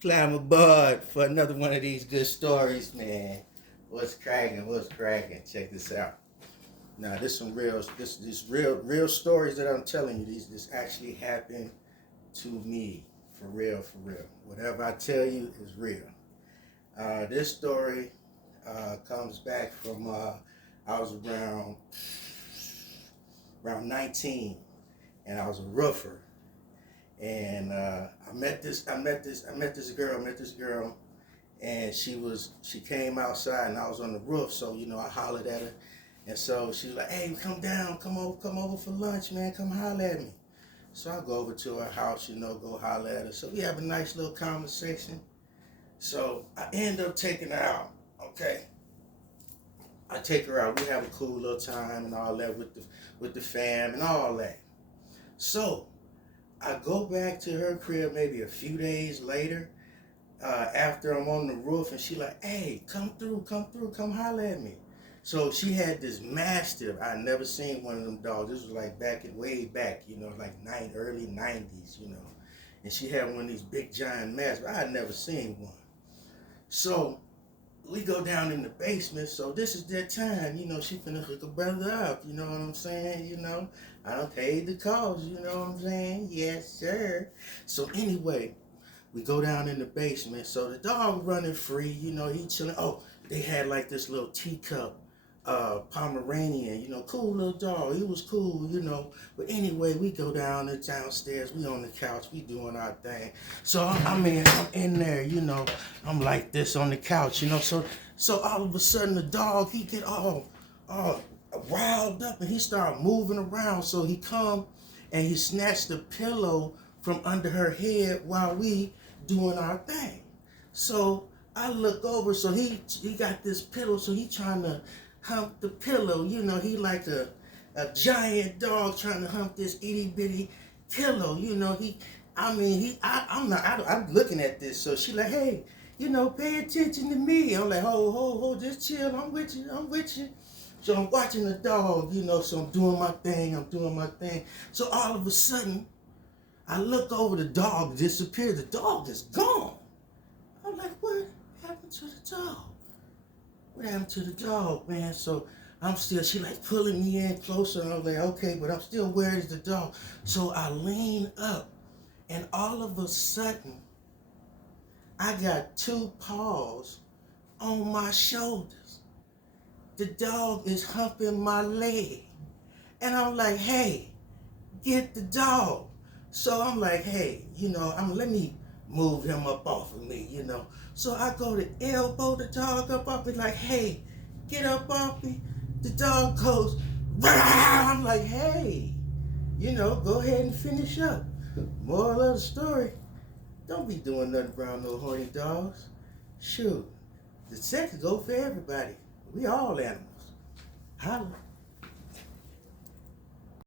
Climb aboard for another one of these good stories, man. What's cracking? What's cracking? Check this out. Now, this some real, this real stories that I'm telling you. This actually happened to me, for real, for real. Whatever I tell you is real. This story comes back from I was around 19, and I was a roofer, and I met this girl, and she came outside, and I was on the roof, so I hollered at her, and so she was like, "Hey, come down, come over for lunch, man, come holler at me." So I go over to her house, go holler at her. So we have a nice little conversation. So I end up taking her out. Okay, I take her out. We have a cool little time and all that with the fam and all that. So I go back to her crib maybe a few days later, after I'm on the roof, and she like, "Hey, come through, come holler at me." So she had this mastiff. I never seen one of them dogs. This was like way back, like early 90s, And she had one of these big giant mastiffs. I had never seen one. So we go down in the basement. So this is that time, she finna hook a brother up. You know what I'm saying? I done paid the cost. You know what I'm saying? Yes, sir. So anyway, we go down in the basement. So the dog running free, he chilling. Oh, they had like this little teacup Pomeranian, cool little dog. He was cool, But anyway, we go downstairs. We on the couch. We doing our thing. So I'm in there, I'm like this on the couch, So all of a sudden the dog, he get all riled up, and he start moving around. So he come and he snatched the pillow from under her head while we doing our thing. So I look over, so he got this pillow, so he trying to hump the pillow. He like a giant dog trying to hump this itty bitty pillow. I'm looking at this. So she like, "Hey, pay attention to me." I'm like, "Hold, just chill. I'm with you. So I'm watching the dog, so I'm doing my thing. So all of a sudden, I look over, the dog disappeared. The dog is gone. I'm like, what happened to the dog? What happened to the dog, man? So she like pulling me in closer, and I'm like, okay, but I'm still, where is the dog? So I lean up, and all of a sudden, I got two paws on my shoulders. The dog is humping my leg. And I'm like, hey, get the dog. So I'm like, hey, let me move him up off of me, So I go to elbow the dog up off me, like, hey, get up off me. The dog goes, rah! I'm like, hey, go ahead and finish up. Moral of the story, don't be doing nothing around no horny dogs. Shoot, the sex go for everybody. We all animals. Holla.